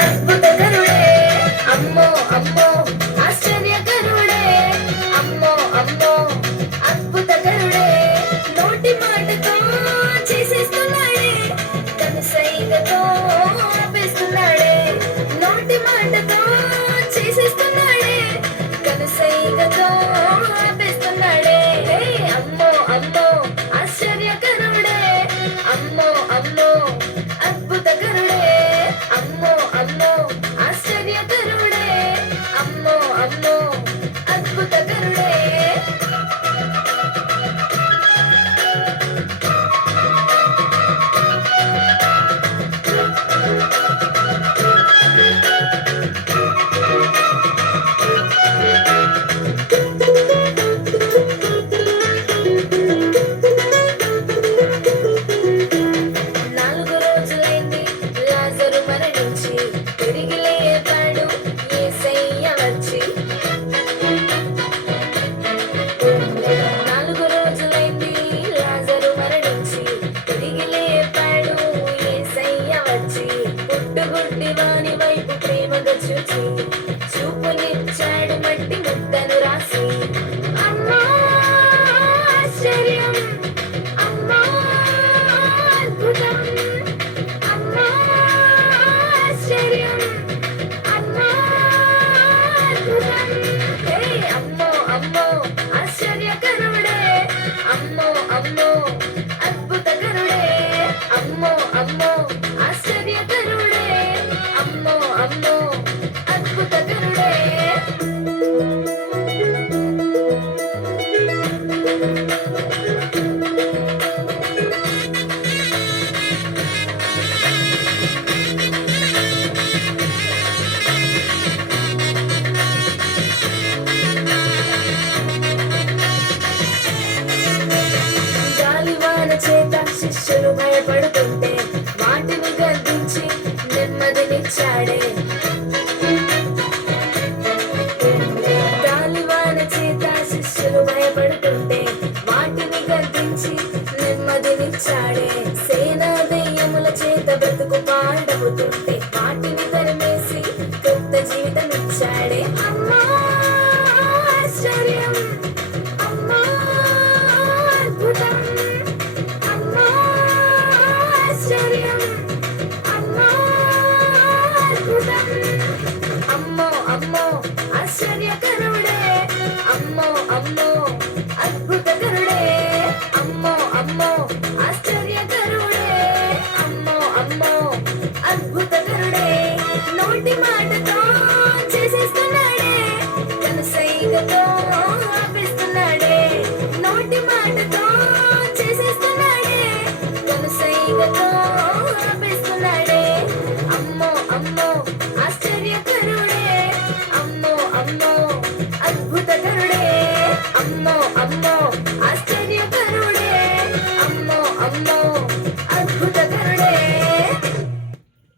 అద్భుతకరుడే అమ్మో అమ్మో ఆశ్చర్యకరుడే అమ్మో అమ్మో అద్భుతకరుడే నోటి మాటతో చేసేస్తున్నాడే కనుసైగతో ఆపేస్తున్నాడే నోటి మాటతో చేసేస్తున్నాడే కనుసైగతో ఆపేస్తున్నాడే అమ్మో అమ్మో ఆశ్చర్యకరుడే అమ్మో అమ్మో అద్భుతకరుడే అమ్మో అమ్మో ఆశ్చర్యకరుడే అమ్మో అమ్మో అద్భుతకరుడే వాని వైపు ప్రేమగా చూచి చూపునిచ్చాడు మట్టి ముద్దను రాసి అమ్మా ఆశ్చర్యం అమ్మా అద్భుతం అమ్మా ఆశ్చర్యం అమ్మా అద్భుతం అమ్మో అమ్మో ఆశ్చర్యకరుడే అమ్మో అమ్మో అద్భుతకరుడే అమ్మో అమ్మో ఆశ్చర్యకరుడే అమ్మో అమ్మో అద్భుతకరుడే గాలివాన చేత శిష్యులు భయపడుతుంటే వాటిని గద్దించి నెమ్మదినిచ్చాడే గాలివాన చేత శిష్యులు భయపడుతుంటే వాటిని గద్దించి నెమ్మదినిచ్చాడే సేనా దెయ్యముల చేత బ్రతుకు పాడవుతుంటే వాటిని తరిమేసి కొత్త జీవితం ఇచ్చాడే అమ్మా ఆశ్చర్యం అమ్మా అద్భుతం అమ్మా ఆశ్చర్యం అమ్మా అద్భుతం అమ్మో అమ్మో ఆశ్చర్యకరుడే అమ్మో అమ్మో అద్భుతకరుడే అమ్మో అమ్మో ఆశ్చర్యకరుడే అమ్మో అమ్మో అద్భుతకరుడే నోటి మాటతో చేసేస్తున్నాడే కనుసైగతో